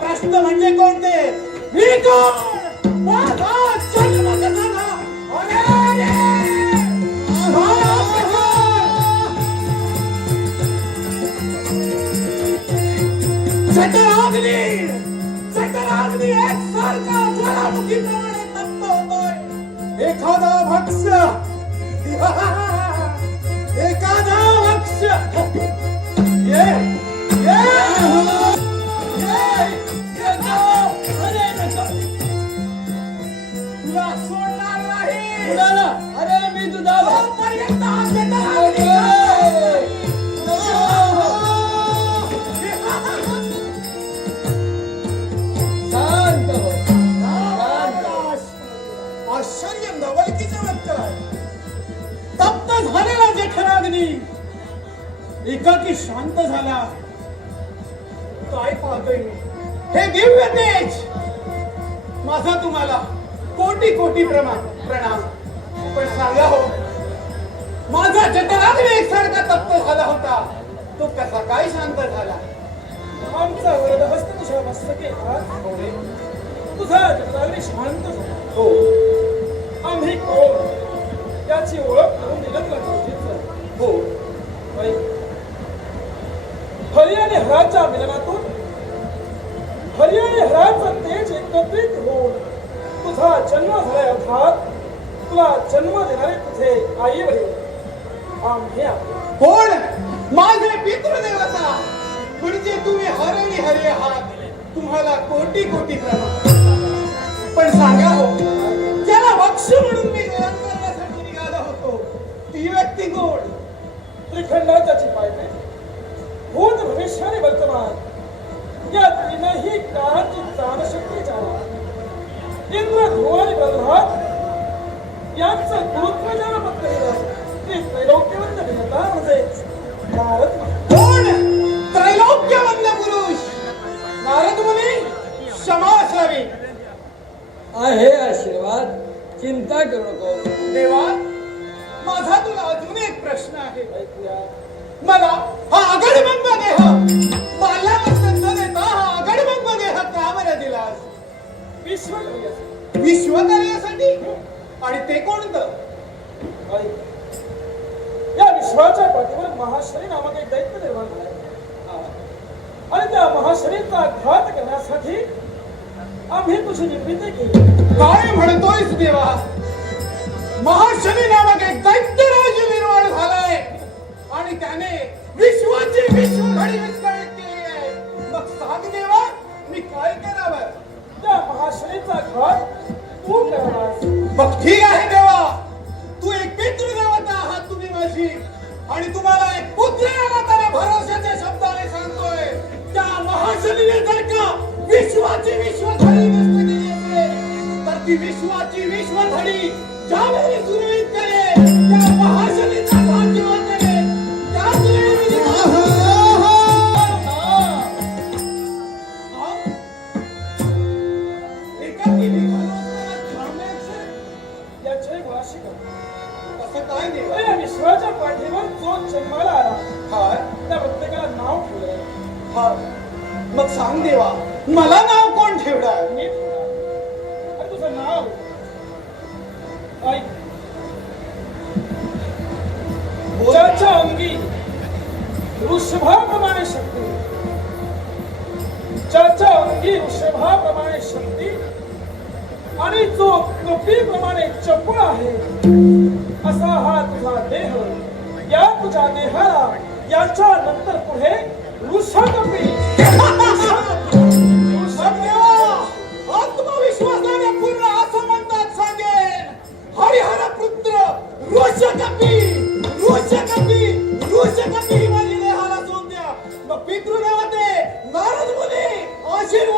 प्रश्न म्हणजे कोणते? मी कोण? माझा जन्म कसा झाला? चटराग्नी एकसारखा ज्वालामुखीप्रमाणे तप्त होतोय. एखादा भक्ष्य ये तुला सोडणार नाही. अरे मी तुझा पर्यंत शांत हो. आश्चर्य नवलकीचं वाटतं. तप्त झालेला जठराग्नी एकाकी शांत झाला. काय पाहतोय मी? हे दिव्य तेज. माझा तुम्हाला कोटी कोटी प्रणाम. पण सांगा हो, माझा जठराग्नी एकसारखा तप्त झाला होता, तो कसा काय शांत झाला? आमचा वरदहस्त तुझ्या मस्तके हात होणे, तुझा जठराग्नी शांत झाला. हो. आम्ही कोण याची ओळख करून दिलं तुला गरजेचं. हो. हरी आणि हराच्या मिलनातून हरी आणि हराचं तेज एकत्रित होऊन तुझा जन्म झालाय. अर्थात तुला जन्म देणारे तुझे आई वडील आम्ही आहोत. कोण? माझे पितृदेवता म्हणजे तुम्ही हर आणि हरी आहात. तुम्हाला कोटी कोटी प्रणाम. पण सांगा हो, ज्याला वक्ष म्हणून मी ग्रहण करण्यासाठी निघाला होतो, ती व्यक्ती कोण? त्रिखंडाची पायपे भूत भविष्य आणि वर्तमान या तीनही काळाची चालशक्ती जाणा. इंद्र ध्रुव आणि प्रल्हाद यांचं गुरुत्व ज्ञान केलं ते त्रैलोक्यवंत देवता म्हणजेच नारद. कोण? त्रैलोक्यवंद पुरुष नारद मुनी. क्षमा असावी. आहे आशीर्वाद, चिंता करू नको. देवा, माझा तुला अजून एक प्रश्न आहे. ऐकूया. मला हा आगडमंग देह बाल्यापासून न देता हा आगडमंग देह का बरं दिलास? विश्वकार्यासाठी. आणि ते कोणतं? या विश्वाच्या पाठीवर महाशरी नामक एक दैत्य निर्माण झालाय. आणि त्या महाशरीचा घात करण्यासाठी आम्ही तुझी निर्मिती केली. काय म्हणतोयस देवा? महाशनी नामक एक दैत्यराज निर्माण झालाय आणि त्याने विश्वाची विश्वघडी विस्कळीत केली आहे. मग सांग देवा, मी काय करावं? त्या महाशरीचा घात तू करावास. मग ठीक आहे देवा, तू एक पितृदेवता आहात तुम्ही माझी, आणि तुम्हाला एक पुत्र आला त्याला भरोशाच्या शब्दाने सांगतोय, त्या महाशनीने जर का विश्वाची विश्वघडी नष्ट केली असेल तर ती विश्वाची विश्वघडी ज्यावेळी सुरळीत करेल त्या महाशनीचा घात जेव्हा करेल त्याच वेळी एकाकी निघालो असताना थांबण्याचे याचे मुळाशी कर. असं काय देवा? या विश्वाच्या पाठीवर जो जन्माला आला हा त्या प्रत्येकाला नाव ठेवलंय. हा. मग सांग देवा, मला नाव कोण ठेवणार? मी ठेवणार. आणि तुझं नाव ऐक. ज्याच्या अंगी वृषभाप्रमाणे शक्ती, ज्याच्या अंगी वृषभाप्रमाणे शक्ती आणि जो कपीप्रमाणे चपळ आहे असा हा तुझा देह. या तुझ्या देहाला याच्या नंतर पुढे वृषकपी आत्मविश्वासाने पूर्ण असं म्हणतात सांगेन, हरिहर पुत्र ऋषकपी माझी देहाला सोड द्या. मग पितृदेवते नारद मुनी आशीर्वाद